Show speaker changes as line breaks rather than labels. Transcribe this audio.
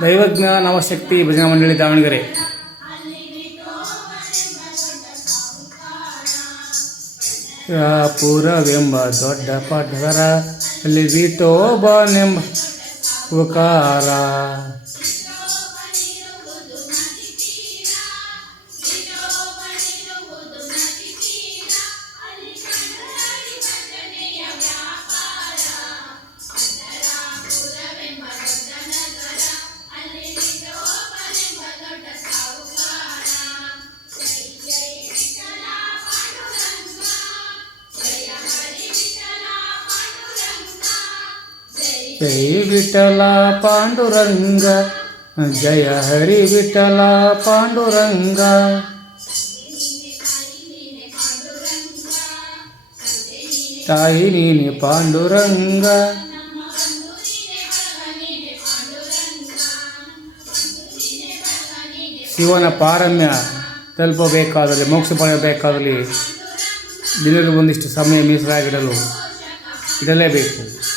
ದೈವಜ್ಞ ನವಶಕ್ತಿ ಭಜನಾ ಮಂಡಳಿ ದಾವಣಗೆರೆ. ಪುರವೆಂಬ ದೊಡ್ಡ ಪಟ್ಟದರ ಅಲ್ಲಿ ವಿಠೋಬನೆಂಬ ಉಕಾರ ಜೈ ವಿಠಲ ಪಾಂಡುರಂಗ. ಜಯ ಹರಿ ವಿಠಲ ಪಾಂಡುರಂಗ. ತಾಯಿ ನೀನೆ ಪಾಂಡುರಂಗ. ಶಿವನ ಪಾರಮ್ಯ ತಲುಪಬೇಕಾದಲ್ಲಿ, ಮೋಕ್ಷ ಪಡೆಯಬೇಕಾದಲ್ಲಿ ದಿನದ ಒಂದಿಷ್ಟು ಸಮಯ ಮೀಸಲಾಗಿಡಲು ಇಡಲೇಬೇಕು.